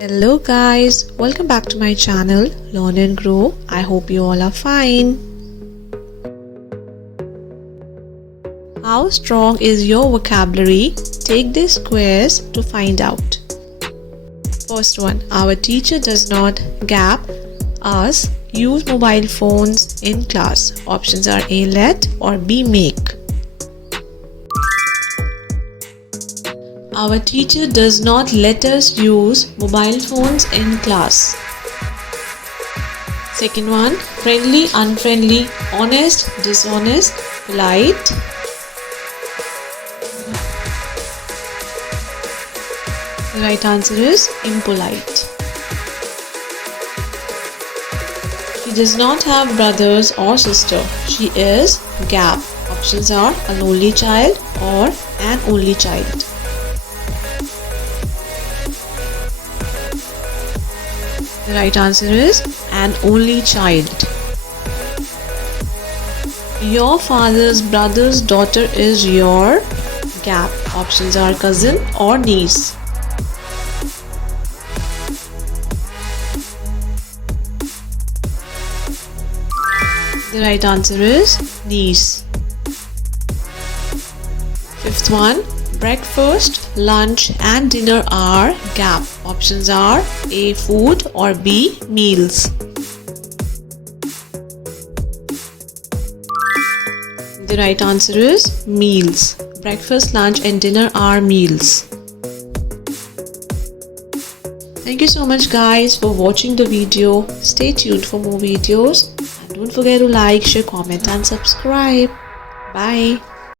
Hello guys, welcome back to my channel Learn and Grow. I hope you all are fine. How strong is your vocabulary? Take this quiz to find out. First one, our teacher does not gap us use mobile phones in class. Options are A, let, or B, make. Our teacher does not let us use mobile phones in class. Second one, friendly, unfriendly, honest, dishonest, polite. The right answer is impolite. She does not have brothers or sister. She is gap. Options are an only child or an only child. The right answer is an only child. Your father's brother's daughter is your gap. Options are cousin or niece. The right answer is niece. Fifth one, breakfast, lunch and dinner are gap. Options are A, food, or B, meals. The right answer is meals. Breakfast, lunch and dinner are meals. Thank you so much guys for watching the video. Stay tuned for more videos. And don't forget to like, share, comment and subscribe. Bye.